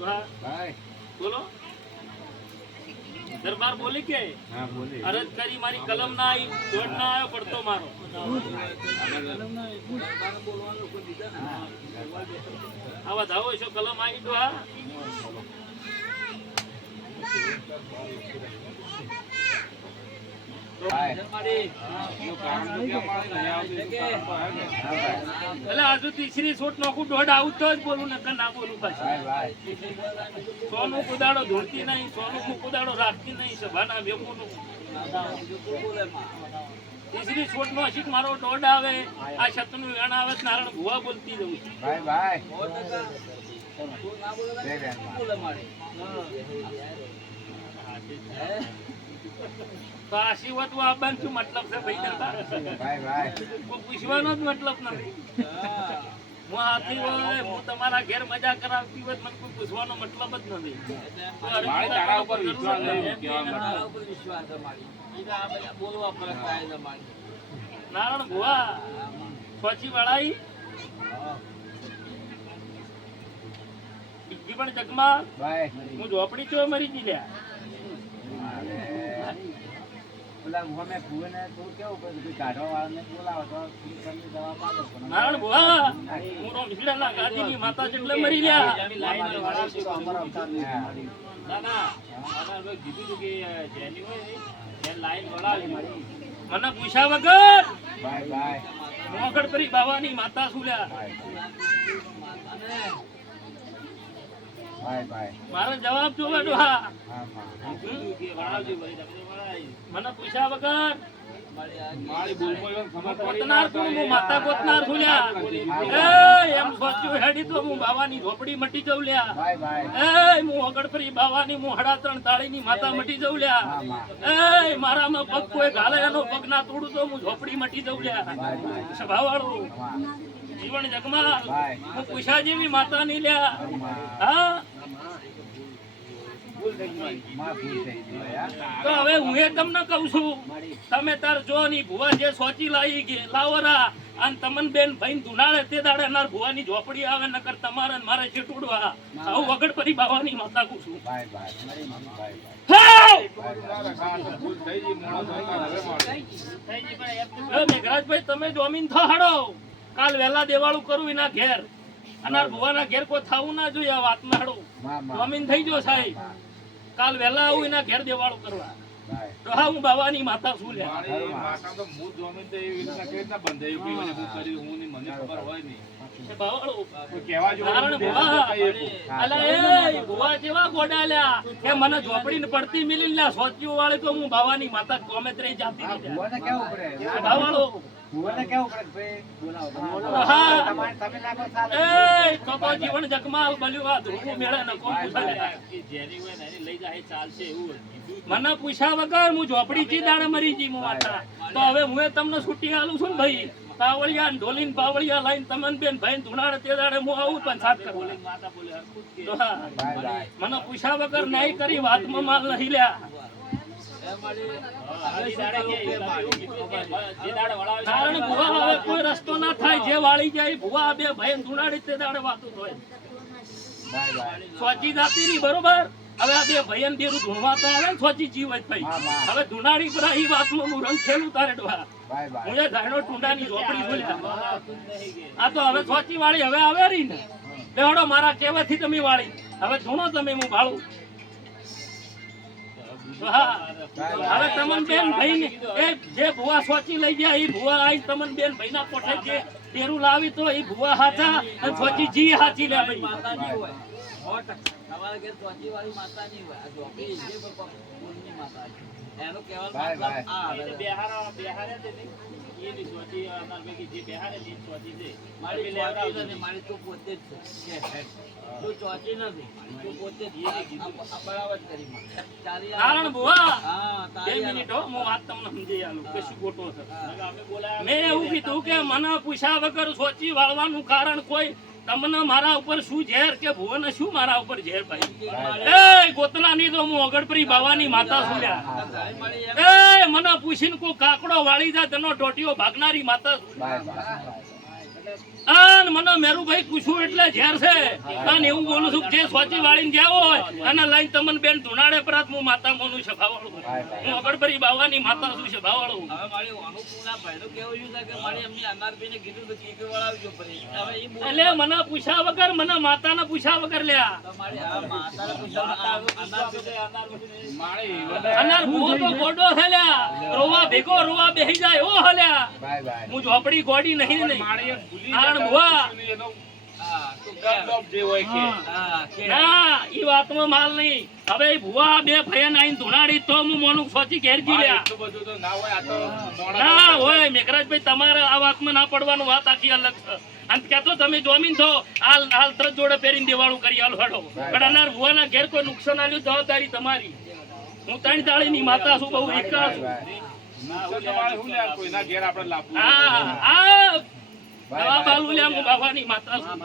ભાઈ બોલો દરબાર બોલી કે હા બોલી અરજ કરી મારી કલમ ના આવી દોડ ના આવ્યો પડતો મારો આવા ધાવો છો કલમ આવી તો હા એટલે હજુ તીસરી છોટ નોખું દોઢ આવું તો જ બોલું નકર ના બોલું પાછું સોનું કુદાડો ધોળતી નહીં સોનું કુદાડો રાખતી નહીં સભાના વેપોનું તીસરી છોટ નો શીખ મારો દોઢ આવે આ શતનું વેણ આવે નારાયણ ભુવા બોલતી જવું ભાઈ ભાઈ તો આશીર્વાદ આપવાનું શું મતલબ છે ભાઈ દરબાર કોઈ પૂછવાનો જ મતલબ નથી હું હાથી હોય હું તમારા ઘેર મજા કરાવતી હોય મને કોઈ પૂછવાનો મતલબ જ નથી તારા ઉપર વિશ્વાસ નારાયણ ભુવા પછી વળાઈ બીજી પણ જગમાં હું ઝોપડી ચો મરી જી લ્યા નારાયણ ભુવા હું રોમશીડાના ગાદીની માતા જેટલે મરી ગયા મને પૂછ્યા વગર મોગળપરી બાવાની માતા સુલ્યા મારો જવાબ જોવે ડોહા મને પૂછ્યા વગર પોતનાર તું હું માતા પોતનાર સુલ્યા એમ સોચ્યું હેડી તો હું બાવાની ઝોપડી મટી જઉં લ્યા હું ઓગળપરી બાવાની હું 3.5 તાળીની માતા મટી જઉં લ્યા મારામાં પગ કોઈ ઘાલે એનો પગ ના તોડું તો હું ઝોપડી મટી જઉં લ્યા સ્વભાવવાળું જીવન જગમાં હું પૂછા જેવી માતા નહીં લ્યા હા તો હવે હું એ તમને કઉ છું તમે તાર જો ની ભુવા જે સોચી લાવી કે લાવરા અને તમન બેન ભાઈ ધુનાળે તે દાડે નાર ભુવાની ઝોપડી આવે નકર તમારે મારે ચેટુડવા આવું વગડ પરી બાવાની માતા કઉ છું મેઘરાજભાઈ તમે જોમીન થાડો કાલ વેલા દેવાળું કરું એના ઘેર અને ભુવાના ઘેર કોઈ થાવું ના જોઈએ આ વાત ના હડો જોમીન થઈ ગયો સાહેબ કાલ વેલા આવું એના ઘેર દેવાળું કરવા તો હા હું બાવાની માતા છું લે માતા તો હું જોમીન તો એવી રીતના કે ના બંધાયું કે મને હું કરી હું ની મને ખબર હોય નહીં બાવાળો કેવા જો અલા એ ભુવા જેવા ગોડાલ્યા કે મને ઝોપડીને પડતી મિલી લ્યા સોચ્યું વાળી તો હું બાવાની માતા કોમે ત્રે જાતી નહીં ભુવાને કેવું પડે બાવાળો ભુવાને કેવું પડે ભાઈ બોલાવો જીવન જગમાલ બલ્યું આ ધ્રુવ મેળે ન કોમ પૂછાય જેની હોય ને લઈ જાય ચાલશે એવું મને પૂછ્યા વગર હું ઝોપડી થી દાડે મરી જી હું માતા તો હવે હું તમને છૂટી આલું છું ને ભાઈ પાવળિયા ઢોલીન પાવળિયા લાઈન તમન બેન ભાઈ ધુણાડે તે દાડે હું આવું પણ સાથ કર બોલે માતા બોલે મને પૂછ્યા વગર નહીં કરી વાતમાં માલ નહીં લ્યા કોઈ રસ્તો ના થાય જે વાળી જાય ભુવા બે ભાઈ ધુણાડી તે દાડે વાતો થાય સોચી જાતી રહી બરોબર હવે આ બે ભાઈ બેરું ધૂણવાતા આવે ને સોચી જીવ ભાઈ હવે ધુણાડી પર આ વાતમાં હું રંગ ખેલું તારે ડવા હું એ ધાયણો ટુંડાની ઝોપડી બોલ્યા આ તો હવે સોચી વાળી હવે આવે રહી ને લેવડો મારા કેવાથી તમે વાળી હવે ધૂણો તમે હું ભાળું હવે તમન બેન ભાઈ એ જે ભુવા સોચી લઈ ગયા એ ભુવા આઈ તમન બેન ભાઈ ના કોઠે જે તેરું લાવી તો એ ભુવા હાથા અને સોચી જી હાચી લે ભાઈ માતા ની હોય 100% તમારા ઘેર સોચી વાળી માતા ની હોય આ ઝોપડી જે કોની માતા એનો કહેવાનો મતલબ આ બેહારે દે એ ની સોચી અનાર બેકી જે બેહારે ની સોચી છે મારી લેવરાવ ને મારી તો પોતે જ છે તું ચોચી નથી તું પોતે જ એ કીધું આ બરાબર કરી નારાયણ ભુવા હા 2 મિનિટ હો હું વાત તમને સમજી આલું કે શું ગોટો છે અમે બોલાયા મેં એવું કીધું કે મને પૂછ્યા વગર સોચી વાળવાનું કારણ કોઈ તમને મારા ઉપર શું ઝેર કે ભુવને શું મારા ઉપર ઝેર ભાઈ એ ગોતલાની તો હું ઓગળપરી બાવાની માતા સુલ્યા એ મને પૂછીને કો કાકડો વાળી જા તેનો ટોટીઓ ભાગનારી માતા અને મને મેરુભાઈ પૂછ્યું એટલે ઝેર છે અને એવું બોલું છું કે જે સોચી વાળીને જ્યાં હોય અને લઈને તમને બેન ધુનાડે પરાત હું માતા મોનું છે ભાવાળું હું અગડબરી બાવાની માતા છું છે ભાવાળું હવે મારી અનુકૂળના ભાઈનું કેવું છે કે મારી એમની અનારભાઈને કીધું તો કી વળાવજો પછી હવે ઈ બોલે એટલે મને પૂછ્યા વગર મને માતાને પૂછ્યા વગર લ્યા તો મારી આ માતાને પૂછવા અનારભાઈ અનાર ભૂવો તો ગોડો છે લ્યા રોવા ભેગો રોવા બેહી જાય ઓ હલ્યા બાય બાય હું ઝોપડી ગોડી નહીં નહીં કારણ ભુવા હા તો કે હા કે ના ઈ વાતમાં માલ નહીં હવે ઈ ભુવા બે ભયન આઈને ધુનાડી તો હું મોનું સોચી ઘેર જી લ્યા ના હોય મેઘરાજભાઈ તમારે આ વાતમાં ના પડવાનું વાત આખી અલગ છે અને ક્યાં તો તમે જોમીન છો હાલ તરત જોડે પહેરીને દેવાળું કરી હાલ હડો કડાનાર ભુવાના ઘેર કોઈ નુકસાન આવ્યું જવાબદારી તમારી હું 3 દાડીની માતા છું બહુ વિકાસ છું હા આ દવા બાલુ લ્યા હું બાવાની માતા છું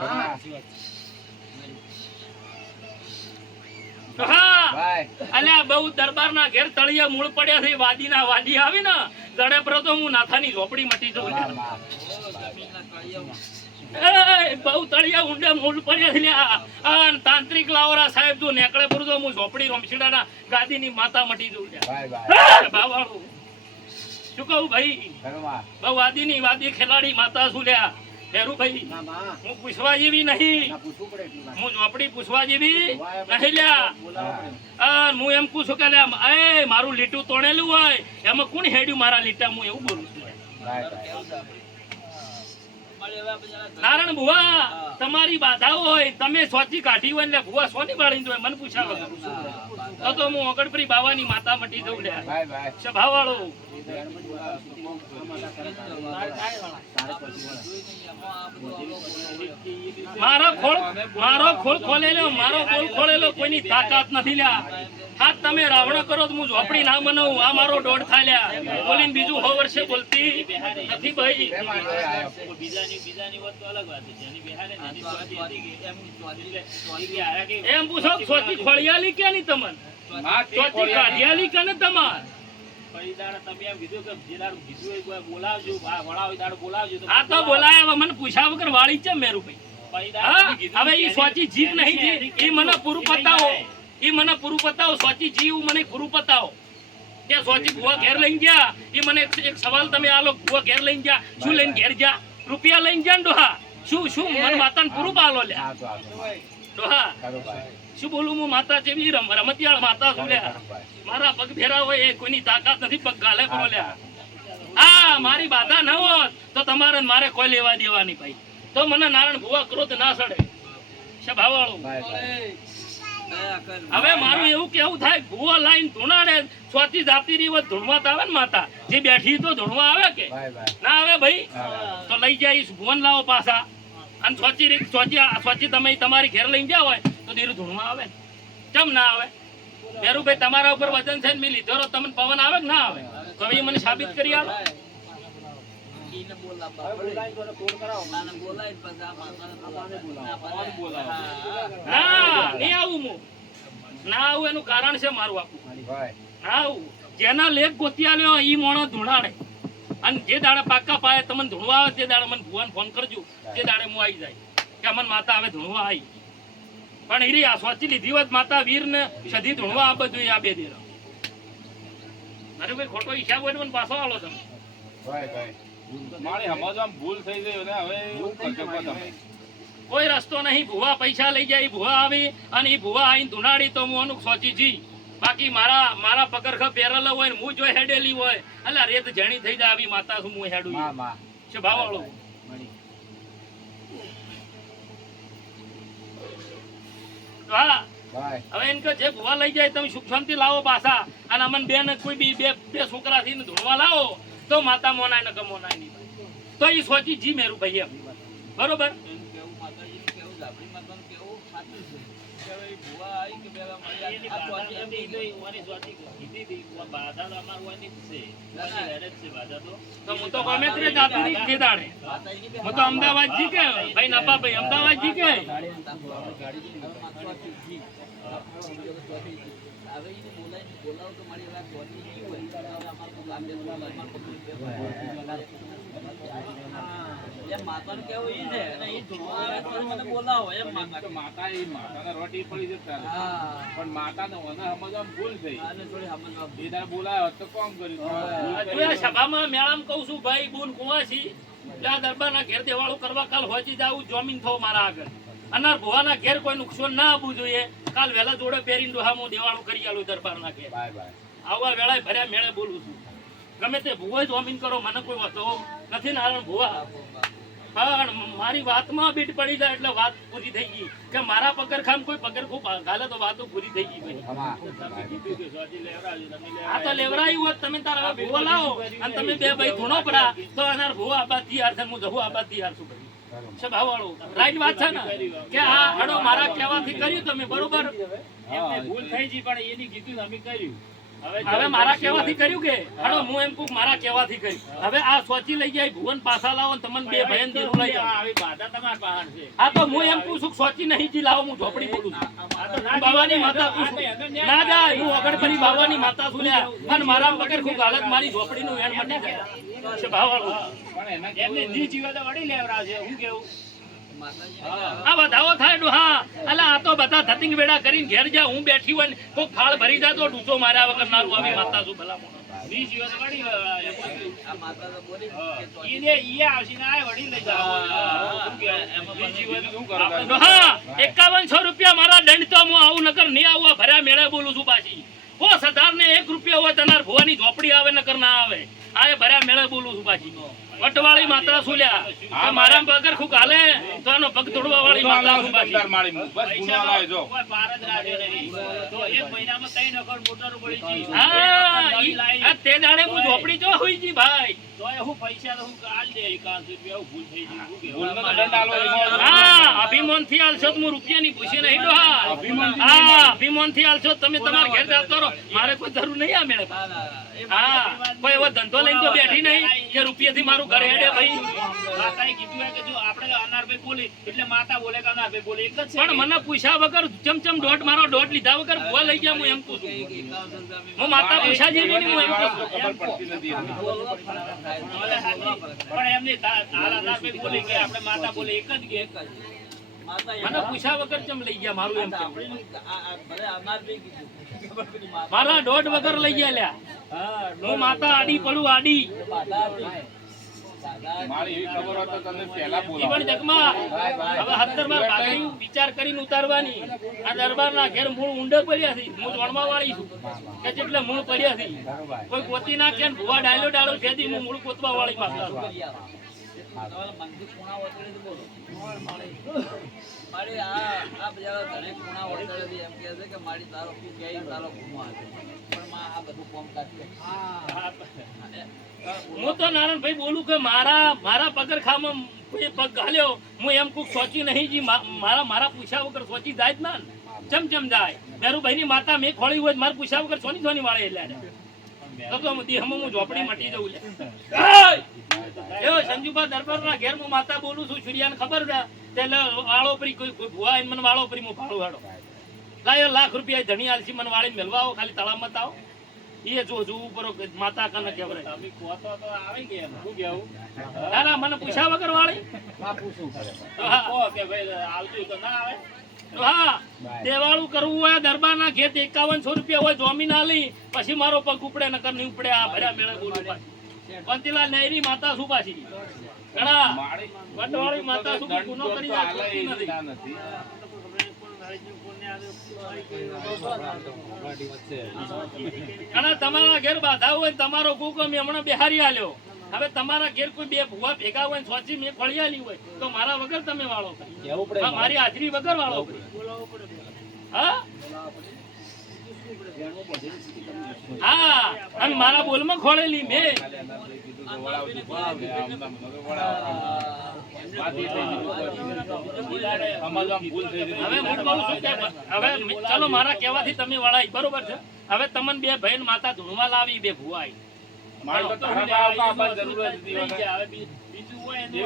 તો હા બાય અલ્યા બહુ દરબારના ઘેર તળિયા મૂળ પડ્યા છે વાદીના વાદી આવી ને દડે પર તો હું નાથાની ઝોપડી મટી જઉં જમીનના કળિયામાં એ બહુ તળિયા ઊંડે મૂળ પડ્યા છે લ્યા અને તાંત્રિક લાવરા સાહેબ જો નેકળે પર તો હું ઝોપડી રોમશીડાના ગાદીની માતા મટી જઉં લ્યા બાય બાવાળું શું કહું ભાઈ બાય બહુ વાદી ખેલાડી માતા છું લ્યા ફેરું ભાઈ હું પૂછવા જેવી નહીં હું ઝોપડી પૂછવા જેવી નહીં લ્યા હું એમ પૂછું કે લ્યા એ મારું લીટું તોડેલું હોય એમાં કોણ હેડ્યું મારા લીટા હું એવું બોલું છું મારી હવે બધા નારાયણ ભુવા તમારી બાધાઓ હોય તમે સોચી કાઢી હોય એટલે ભુવા સોની બાળી જોઈએ મને પૂછ્યા વગર તો હું ઓગણપરી બાવાની માતા મટી જઉં લ્યા બાય સભાવાળો મારો ખોળ ખોલેલો મારો ખોળ ખોલેલો કોઈની તાકાત નથી લ્યા હા તમે રાવણ કરો તો હું ઝોપડી ના બનાવું આ મારો દોઢ થાય લ્યા બોલીને બીજું 100 વર્ષે બોલતી નથી ભાઈ બીજાની વાત તો અલગ વાત છે જેની બેહારે નાની સ્વાદી હતી કે એમની સ્વાદી આયા કે એમ પૂછો સોચી ખોળિયાલી કે નહીં તમને સોચી કાઢિયાલી કે ને તમાર પછી દાડા તમે એમ કીધું કે જે દાડું કીધું હોય બોલાવજો આ વળાવી દાડું બોલાવજો તો આ તો બોલાયા મને પૂછ્યા વગર વાળી છે મેરું ભાઈ હા હવે ઈ સોચી જીત નહીં જી ઈ મને પૂરું પતાવો સોચી જીવ મને પૂરું પતાવો કે સોચી ભુવા ઘેર લઈને ગયા ઈ મને એક સવાલ તમે આલો ભુવા ઘેર લઈને ગયા શું લઈને ઘેર ગયા રૂપિયા લઈને ગયા ને ડોહા શું મન માતાને પૂરું પાલો લે ડોહા શું બોલું હું માતા જેવી રમતિયાળ માતા છું લ્યા મારા પગ ફેરા હોય એ કોઈની તાકાત નથી પગ ગાલે બોલ્યા આ મારી બાધા ન હોત તો તમારે મારે કોઈ લેવા દેવાની ભાઈ તો મને નારાયણ ભુવા ક્રોધ ના સડે સભાવાળો હવે મારું એવું કેવું થાય ભુવા લાઈન ધૂણાડે સ્વાતી જાતી રહી હોય ધૂણવા આવે ને માતા જે બેઠી તો ધૂણવા આવે કે ના આવે ભાઈ તો લઈ જાય ભુવન લાવો પાછા અને સ્વાચી તમે તમારી ઘેર લઈને ગયા હોય તો દેરું ધૂણવા આવે કેમ ના આવે મેરુભાઈ તમારા ઉપર વજન છે ને મેં લીધો તમને પવન આવે કે ના આવે તો હવે મને સાબિત કરી આલો ઈને બોલાય પછી આ માતાને ના નહીં આવું હું ના આવું એનું કારણ છે મારું આપું ના આવું જેના લેખ ગોતિયા લ્યો ઈ મોણો ધૂણાડે અને જે દાડે પાકા પાયે તમને ધૂણવા આવે તે દાડે મને ભુવાને ફોન કરજો તે દાડે હું આવી જાય કે મને માતા હવે ધૂણવા આવી પણ ઈરી આ સોચી લીધી હોત માતા વીર ને સધી ધૂણવા આ બધું આ બે દેરો અરે ભાઈ ખોટો હિસાબ હોય મને પાછો આલો તમે મારી સમજવામાં ભૂલ થઈ ગઈ ને હવે એવું કરજો તમે કોઈ રસ્તો નહીં ભુવા પૈસા લઈ જાય ભુવા આવી અને ઈ ભુવા આઈને ધુનાડી તો હું અનુક સોચી જી બાકી મારા પગરખા પહેરેલો હોય ને હું જો હેડેલી હોય અલા રેત જણી થઈ જાય આવી માતા છું હું હેડું છે ભાવાળો હા હવે એમ કે જે ભુવા લઈ જાય તમે સુખ શાંતિ લાવો પાછા અને અમન બેન કોઈ બી બે છોકરા થી ધૂણવા લાવો તો માતા મોનાય ને કમોનાય નહીં તો એ સોચી જી મેરું ભાઈ એમ બરોબર કેવું માતાજીનું કેવું ઝાપડી માતાનું કેવું સાચું છે કે હવે ભુવા આવી કે પેલા મળી આ સ્વાદી એમ તો હું તો ગમે તે જાતું નહીં તે દાડે હું તો અમદાવાદ જી કે ભાઈ નપા ભાઈ અમદાવાદ જી કે બોલાવ તો મારી વાત સ્વાદી નહીં હોય અમારું કામ માતાનું કેવું ઈ છે અને ઈ જોવા આવે તો મને બોલાવો એમ તો માતાને રોટી પડી જતા રહે. હા પણ માતાને મને સમજવામાં ભૂલ થઈ. આને થોડી સમજવા એ તારે બોલાયો હોત તો કોમ કર્યું. ભૂલ કરી. આ સભામાં મેળામાં કહું છું ભાઈ બોન કુવાસી આ દરબારના ઘેર દેવાળું કરવા કાલ હોજી જાવું જોમીન થો મારા આગળ અનાર ભુવાના ઘેર કોઈ નુકસાન ના આપવું જોઈએ કાલ વહેલા જોડે પહેરીને ડોહામાં દેવાળું કરી આલું દરબારના ઘેર બાય બાય. આવા વેળાએ ભર્યા મેળે બોલું છું ગમે તે ભુવા જોમીન કરો મને કોઈ વાંધો નથી નારાયણ ભુવા હા અને મારી વાતમાં બીટ પડી જાય એટલે વાત પૂરી થઈ ગઈ કે મારા પગરખામ કોઈ પગરખું ગાલે તો વાતો પૂરી થઈ ગઈ ભાઈ આ તો લેવરાયું હોત તમે તારા ભુવા લાવો અને તમે બે ભાઈ ધૂણો પડા તો અનાર ભુવા આબાદ તૈયાર છે હું જવું આબાદ તૈયાર છું ભાઈ સભાવાળો રાઈટ વાત છે ને કે આ હડો મારા કહેવાથી કર્યું તમે બરોબર એમને ભૂલ થઈ ગઈ પણ એની કીધું અમે કર્યું હવે મારા કહેવાથી કર્યું કે હડો હું એમ કહું મારા કહેવાથી કર્યું હવે આ સોચી લઈ જાય ભુવન પાછા લાવો ને તમને બે ભયન દેરું લઈ જાઓ આવી બાધા તમારા પાસે છે આ તો હું એમ કહું છું સોચી નહીં જી લાવો હું ઝોપડી બોલું છું બાવાની માતા છું ના જાય હું આગળ ફરી બાવાની માતા છું લ્યા અને મારા પકડ ખૂબ હાલત મારી ઝોપડીનું વેણ મટી જાય છે ભાવાળો પણ એના એમને જી જીવે તો વડી લેવરાવશે હું કેવું આ બધાઓ થાય ડોહા અલા આ તો બધા ધતિંગ વેડા કરીને ઘેર જા હું બેઠી હોય ને કોક ફાળ ભરી જાય તો ડૂચો માર્યા વગર નારું આવી માતા છું ભલા જી જીવે તો વડી આ માતા તો બોલી ઈને ઈ આવશે ને આ વડી લઈ જાવ હું કેવું એમાં જી જીવે તો શું કરો ડોહા 5100 રૂપિયા મારા દંડ તો હું આવું નકર નહીં આવું ભર્યા મેળે બોલું છું પાછી ઓ સરદાર ને 1 રૂપિયા હોય તનાર ભુવાની ઝોપડી આવે નકર ના આવે આ ભર્યા મેળે બોલું છું પાછી વટવાળી માતા સુલ્યા મારા પગર ખુક હાલે તો એનો પગ તોડવા વાળી માતા સુબાજી મારી બસ ગુના લાય જો કોઈ પાર જ રાખ્યો નહીં તો એક મહિનામાં 3 અકર મોટર પડી ગઈ આ તે દાડે હું ઝોપડી જો હોઈ જી ભાઈ તો એ હું પૈસા તો હું કાલ દે 51 રૂપિયા ભૂલ થઈ ગઈ ભૂલનો તો દંડ આલો હા અભિમાન થી આલશો હું રૂપિયાની પૂછી નહીં ડોહા હા અભિમાન થી આલશો તમે તમાર ઘેર જાતો રહો મારે કોઈ જરૂર નહીં આ મેળે હા કોઈ એવો ધંધો લઈને તો બેઠી નહીં કે રૂપિયાથી મારું ઘર હેડે ભાઈ માતાએ કીધું કે જો આપણે અનારભાઈ બોલી એટલે માતા બોલે કે અનારભાઈ બોલે એક જ છે પણ મને પૂછ્યા વગર ચમચમ દોઢ મારો દોઢ લીધા વગર ભૂવા લઈ ગયા હું એમ કહું છું હું માતા પૂછ્યા જેવી નહીં હું એમ કહું છું ખબર પડતી નથી પણ એમની તારા અનારભાઈ બોલી કે આપણે માતા બોલે એક જ કે મને પૂછ્યા વગર ચમ લઈ ગયા મારું એમ કહું ભલે અનારભાઈ કીધું મારા દોઢ વગર લઈ ગયા લ્યા હું માતા આડી પડું આડી મારી એવી ખબર હોત તો તને પહેલા ઈ બોલાવો પણ જગમાં હવે 17 બાર ભાગણી વિચાર કરીને ઉતારવાની આ દરબારના ઘેર મૂળ ઊંડે પડ્યા છે હું જોણવા વાળી છું કે જેટલે મૂળ પડ્યા છે કોઈ પોતી નાખે ને ભુવા ડાયલો ડાળો ફેદી હું મૂળ પોતવા વાળી માગતા છું મારી આ બધા ઘરે ખૂણા વળતરેથી એમ કહે છે કે મારી તારો ક્યાંય તારો ગુમો હશે પણ માં આ બધું કોમ કાઢી હું તો નારાયણભાઈ બોલું કે મારા પગરખામાં કોઈ પગ ઘાલ્યો હું એમ કોક સોચી નહીં જી મારા પૂછ્યા વગર સોચી જાય જ ના ચમ જાય મેરુભાઈ ની માતા મેં ખોળી હોય મારે પૂછ્યા વગર સોની વાળે એટલે તો દેહમાં હું ઝોપડી મટી જવું લે એવો સંજુભા દરબારના ઘેર હું માતા બોલું છું છોડિયાને ખબર છે એટલે વાળો પરી કોઈ ભુવા મને વાળો પરી હું ભાડું હાડો લાયો લાખ રૂપિયા ધણી આલસી મને વાળી મેલવા આવો ખાલી તળાવમાં તાવ એ જો જોવું પડો કે માતા કને કેવરે તમે કોતો તો આવી ગયા શું કેવું ના મને પૂછ્યા વગર વાળી કો કે ભાઈ આવતું તો ના આવે હા દેવાળું કરવું હોય દરબારના ઘેર 5100 રૂપિયા હોય જોમીન આલી પછી મારો પગ ઉપડે નકર નહીં ઉપડે આ ભર્યા મેળે બોલું પંતીલાલ નહેરી માતા શું પાછી ઘણા વટવાળી માતા શું ગુનો કરી શકતી નથી ઘણા તમારા ઘેર બાધા હોય તમારો કુકો મેં હમણાં બિહારી આલ્યો હવે તમારા ઘેર કોઈ બે ભુવા ભેગા હોય સોચી મેં ફળિયાલી હોય તો મારા વગર તમે વાળો મારી હાજરી વગર વાળો હા હા અને મારા બોલમાં ખોળેલી મેં હવે ચલો મારા કહેવાથી તમે વળાય બરોબર છે હવે તમને બે ભાઈ માતા ધૂણવા લાવી બે ભુવા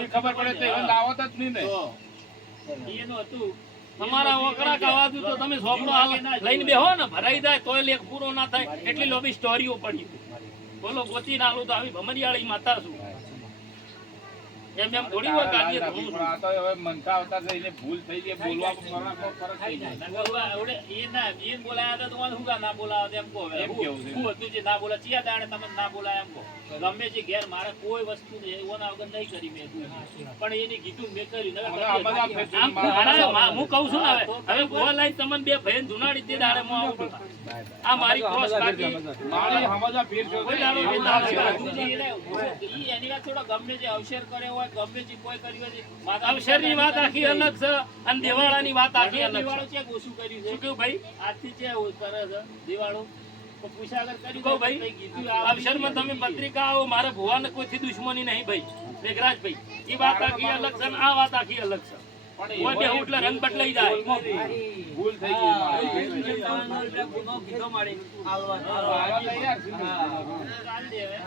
ખબર પડે તો લાવત જ નહીં ને એનું હતું તમારા ઓકરા કાવાતું તો તમે છોકરો લઈને બેહો ને ભરાઈ જાય તોય લેખ પૂરો ના થાય એટલી લોબી સ્ટોરીઓ પડી બોલો ગોતી નાલું તો આવી ભમરિયાળી માતા છું એમ એમ થોડી હોય ગાડીએ પણ ધોવું આ તો હવે મનકા આવતા જઈને ભૂલ થઈ ગઈ, બોલવા બોલવામાં ફરક થઈ જાય. ના બોલવા આવડે, એ ના, એને બોલાયા હતા તો મને શું કામ ના બોલાવા હતા એમ કહો હવે. એમ કેવું છે. શું હતું જે ના બોલા, ચિયા દાડે તમે ના બોલાય એમ કહો. ગમે તે ઘેર મારે કોઈ વસ્તુ એના વગર નહીં કરી મેં પણ એને કીધું મેં કર્યું. નકર હવે આ બધા કરીએ. ફેર આમ હું કહું છું ને હવે ભૂવા લાઈન તમને બે ભાઈ ધુનાડી તે દાડે હું આવું આ મારી ક્રોસ બાકી મારી સમજવા ફેર છે. કોઈ દાડો એ ના લાગે. ઈ એની વાત થોડો ગમે જે અવસર કર્યો હોય, ગમે જે કોઈ કર્યું હોય, માતા અવસરની વાત આખી અલગ છે અને દેવાળાની વાત આખી અલગ દિવાળો છે. છે ઓછું કર્યું છે. શું કહ્યું ભાઈ? આજથી છે એવું કરે છે દિવાળો તો પૂછા આગળ કર્યું કહો તો ભાઈ, કંઈ કીધું આ અવસરમાં તમે પત્રિકા આવો, મારે ભુવાને કોઈથી દુશ્મની નહીં ભાઈ મેઘરાજભાઈ. એ વાત આખી અલગ છે અને આ વાત આખી અલગ છે. પણ કોઈ બે એટલે રંગ બદલાઈ જાય. ભૂલ થઈ ગઈ મારી. આવા તૈયાર છું. ચાલી દે હવે.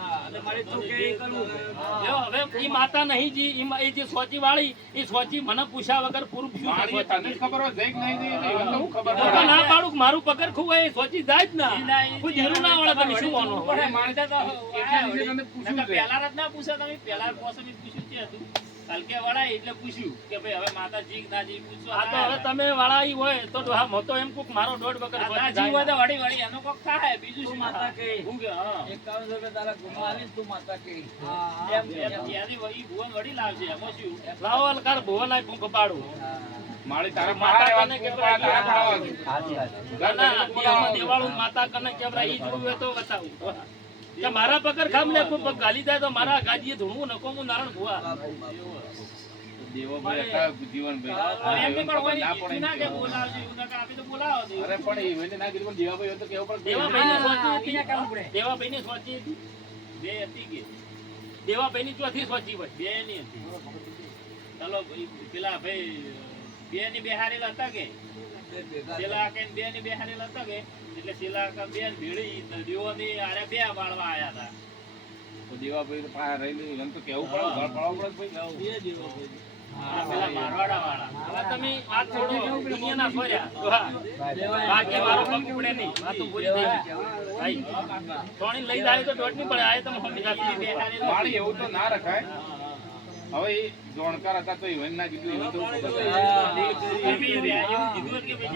જો હવે ઈ માતા નહીં જી એ જે સોચી વાળી એ સોચી મને પૂછ્યા વગર પૂરું શું છે મારી સોચી? તને જ ખબર હોય જઈ કે નહીં જઈ, એ તો હું ખબર હું તો ના પાડું કે મારું પગાર ખુવાય એ સોચી જાય જ ઈ ના, ના. ઈ કોઈ જરૂર ના વળે તમે શું માનો? પડે. માણસે તો એટલા વિશે તને પૂછ્યું નકર છે. પહેલા જ ના પૂછો તમે. પહેલા મોસમી પૂછ્યું છે હતું. કાલકે વળાય એટલે પૂછ્યું કે ભાઈ હવે માતાજી ના જી પૂછો. આ તો હવે તમે વાળા હોય તો હા હું તો એમ કહું કે મારો દોઢ વગર સોચી ના જી હોય જાય તો ના. વળી વળી એનો કોક થાય બીજું શું માતા કહે. હું કે હા એમ ત્યાંથી વળી ભુવન વળી લાવશે એમાં શું. લાવો અલકાર ભુવન આય ભૂખ પાડું. મારી તારે માતા મારા કને રહેવાનું, કેવડાય તારે ખાવાનું. ના, ના, દિયામાં દેવાળું માતા કને કેવડાય ઈ જોવું હોય તો બતાવું. કે મારા પગાર ખામ ને કોઈ પગ ગાલી જાય તો મારા ગાજીએ ધૂણવું નકો હું નારણ ભુવા. દેવોભાઈ હતા જીવનભાઈ. એમને પણ વળી ના કીધું ના પડે કે બોલાવજો એવું નકર આપી તો બોલાવો છો. અરે પણ એ વઈને ના કીધું પણ દેવાભાઈ હોય તો કેવું પડે. દેવાભાઈની સોચી હતી. દેવાભાઈની સોચી હતી. બે હતી કે દેવાભાઈની ચોથી સોચી હોય. બે ની હતી. ચાલો પેલા ભાઈ બે ની બેહારેલા હતા કે પેલા કે બે ની બેહારેલા હતા કે એટલે પેલા કે બેન ભીડી દેવોની આરે બે વાળવા આયા હતા. તો દેવાભાઈ તો પાસે રહેલી એમ તો કેવું પડે, ઘર પાડવું પડે ભાઈ. આ પેલા મારવાડા વાળા. હવે તમે વાત છોડો દુનિયાના ફર્યા. હા. બાકી મારો પગ ઉપડે નહીં. વાતો પૂરી થઈ ગઈ. ભાઈ થોડી લઈ જાય તો દોઢ નહીં પડે. આ તમે સમજી રાખી. મારી એવું તો ના રખાય. હવે એ જોણકાર હતા તો એ વઈને ના કીધું એવું તો તમે એવું કીધું કે ભાઈ